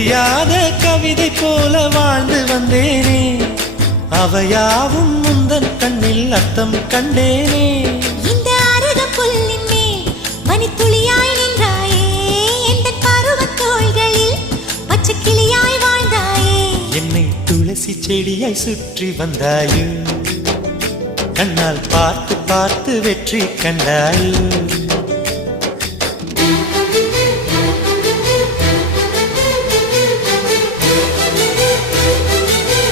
புரியாத கவிதை போல வாழ்ந்து வந்தேனே, அவையாவும் முந்தன் கண்ணில் அர்த்தம் கண்டேனே. இந்த அருக புல்லின் மேல் மணித்துளியாய் நின்றாயே, எந்த பருவத் தோள்களில் பச்சை கிளியாய் வாழ்ந்தாயே. என்னை துளசி செடியாய் சுற்றி வந்தாயோ, கண்ணால் பார்த்து பார்த்து வெற்றி கண்டாயோ.